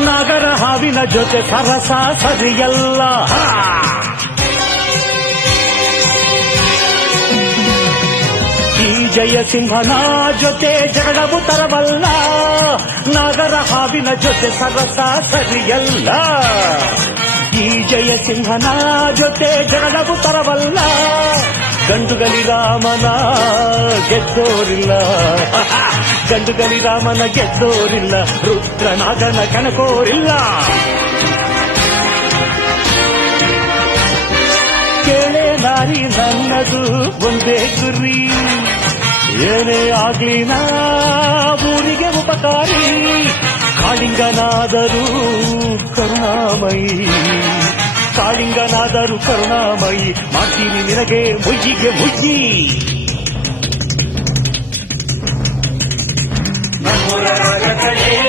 ನಾಗರ ಹಾವಿನ ಜೊತೆ ಸರಸ ಸರಿಯಲ್ಲ. ಈ ಜಯಸಿಂಹನ ಜೊತೆ ಜಗಳವು ತರವಲ್ಲ. ನಾಗರ ಹಾವಿನ ಜೊತೆ ಸರಸ ಸರಿಯಲ್ಲ. ಈ ಜಯಸಿಂಹನ ಜೊತೆ ಜಗಳವು ತರವಲ್ಲ. ಗಂಡುಗಲಿ ರಾಮನ ಗೆದ್ದೋರಿಲ್ಲ. ಗಂಡುಗಲಿ ರಾಮನ ಗೆದ್ದೋರಿಲ್ಲ. ರುದ್ರನಾಗನ ಕಣಕೋರಿಲ್ಲ. ಕೇಳೆ ನಾರಿ ನನ್ನದು ಒಂದೇ ಗುರಿ. ಏನೇ ಆಗ್ಲಿ ನಾ ಊರಿಗೆ ಉಪಕಾರಿ. ಕಾಳಿಂಗನಾದರೂ ಕರುಣಾಮಯಿ. ಕಾಳಿಂಗನಾದರೂ ಕರುಣಾಮಯಿ. ಮಾಡ್ತೀನಿ ನಿನಗೆ ಮುಯ್ಯಿಗೆ ಮುಯ್ಯಿ. ನಮ್ಮೂರ ರಾಗ ಕಲೆ